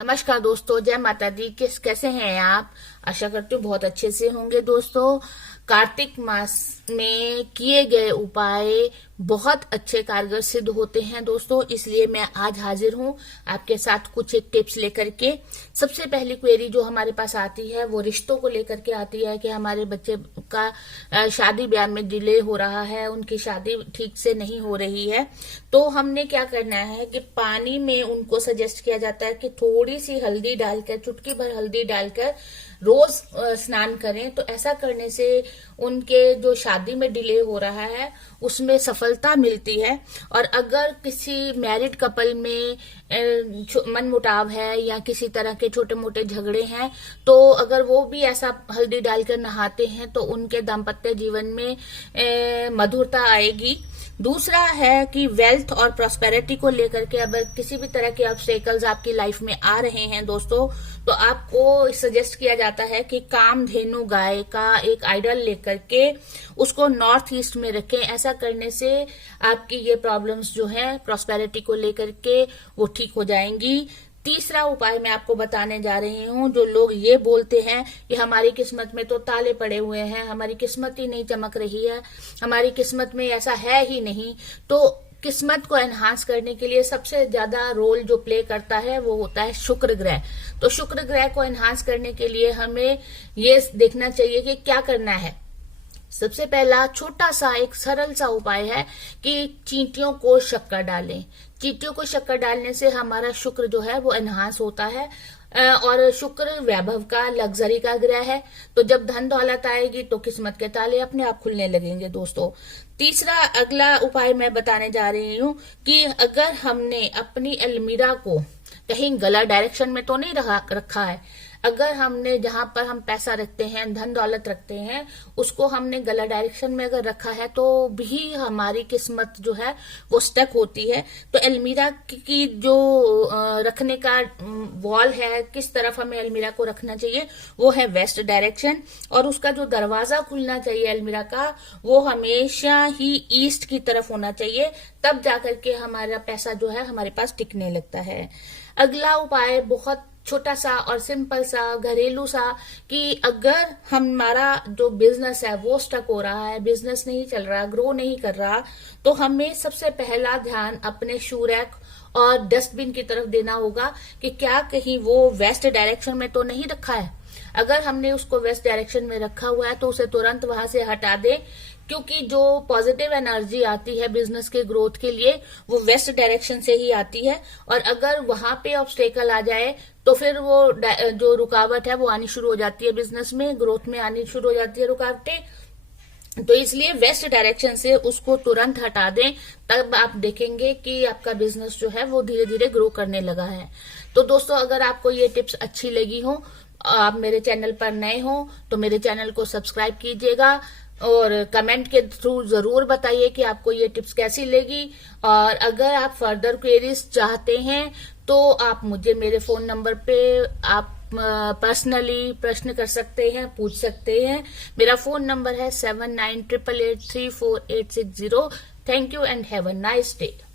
नमस्कार दोस्तों, जय माता दी। कैसे हैं आप? आशा करती हूँ बहुत अच्छे से होंगे। दोस्तों, कार्तिक मास में किए गए उपाय बहुत अच्छे कारगर सिद्ध होते हैं दोस्तों, इसलिए मैं आज हाजिर हूँ आपके साथ कुछ एक टिप्स लेकर के। सबसे पहली क्वेरी जो हमारे पास आती है वो रिश्तों को लेकर के आती है कि हमारे बच्चे का शादी ब्याह में डिले हो रहा है, उनकी शादी ठीक से नहीं हो रही है। तो हमने क्या करना है कि पानी में उनको सजेस्ट किया जाता है कि थोड़ी सी हल्दी डालकर, चुटकी भर हल्दी डालकर रोज स्नान करें। तो ऐसा करने से उनके जो शादी में डिले हो रहा है उसमें सफलता मिलती है। और अगर किसी मैरिड कपल में मनमुटाव है या किसी तरह के छोटे मोटे झगड़े हैं, तो अगर वो भी ऐसा हल्दी डालकर नहाते हैं तो उनके दाम्पत्य जीवन में मधुरता आएगी। दूसरा है कि वेल्थ और प्रॉस्पेरिटी को लेकर के अगर किसी भी तरह के ऑब्स्टेकल्स आपकी लाइफ में आ रहे हैं दोस्तों, तो आपको सजेस्ट किया जाता है कि कामधेनु गाय का एक आइडल लेकर के उसको नॉर्थ ईस्ट में रखें। ऐसा करने से आपकी ये प्रॉब्लम्स जो है प्रॉस्पेरिटी को लेकर के वो ठीक हो जाएंगी। तीसरा उपाय मैं आपको बताने जा रही हूँ। जो लोग ये बोलते हैं कि हमारी किस्मत में तो ताले पड़े हुए हैं, हमारी किस्मत ही नहीं चमक रही है, हमारी किस्मत में ऐसा है ही नहीं, तो किस्मत को एनहांस करने के लिए सबसे ज्यादा रोल जो प्ले करता है वो होता है शुक्र ग्रह। तो शुक्र ग्रह को एनहांस करने के लिए हमें ये देखना चाहिए कि क्या करना है। सबसे पहला छोटा सा एक सरल सा उपाय है कि चींटियों को शक्कर डालें। चींटियों को शक्कर डालने से हमारा शुक्र जो है वो एनहांस होता है। और शुक्र वैभव का, लग्जरी का ग्रह है, तो जब धन दौलत आएगी तो किस्मत के ताले अपने आप खुलने लगेंगे दोस्तों। तीसरा अगला उपाय मैं बताने जा रही हूँ कि अगर हमने अपनी अलमीरा को कहीं गलत डायरेक्शन में तो नहीं रखा है, अगर हमने जहां पर हम पैसा रखते हैं, धन दौलत रखते हैं, उसको हमने गलत डायरेक्शन में अगर रखा है तो भी हमारी किस्मत जो है वो स्टक होती है। तो अलमीरा की जो रखने का वॉल है, किस तरफ हमें अलमीरा को रखना चाहिए, वो है वेस्ट डायरेक्शन। और उसका जो दरवाजा खुलना चाहिए अलमीरा का, वो हमेशा ही ईस्ट की तरफ होना चाहिए, तब जाकर के हमारा पैसा जो है हमारे पास टिकने लगता है। अगला उपाय बहुत छोटा सा और सिंपल सा, घरेलू सा, कि अगर हमारा जो बिजनेस है वो स्टक हो रहा है, बिजनेस नहीं चल रहा, ग्रो नहीं कर रहा, तो हमें सबसे पहला ध्यान अपने शू रैक और डस्टबिन की तरफ देना होगा कि क्या कहीं वो वेस्ट डायरेक्शन में तो नहीं रखा है। अगर हमने उसको वेस्ट डायरेक्शन में रखा हुआ है तो उसे तुरंत वहां से हटा दें, क्योंकि जो पॉजिटिव एनर्जी आती है बिजनेस के ग्रोथ के लिए वो वेस्ट डायरेक्शन से ही आती है। और अगर वहां पे ऑब्स्टेकल आ जाए तो फिर वो जो रुकावट है वो आनी शुरू हो जाती है, बिजनेस में ग्रोथ में आनी शुरू हो जाती है रुकावटें। तो इसलिए वेस्ट डायरेक्शन से उसको तुरंत हटा दें, तब आप देखेंगे कि आपका बिजनेस जो है वो धीरे धीरे ग्रो करने लगा है। तो दोस्तों, अगर आपको ये टिप्स अच्छी लगी हो, आप मेरे चैनल पर नए हो तो मेरे चैनल को सब्सक्राइब कीजिएगा और कमेंट के थ्रू जरूर बताइए कि आपको ये टिप्स कैसी लगी। और अगर आप फर्दर क्वेरीज चाहते हैं तो आप मुझे मेरे फोन नंबर पे आप पर्सनली प्रश्न कर सकते हैं, पूछ सकते हैं। मेरा फोन नंबर है 7988834860। Thank you and have a nice day.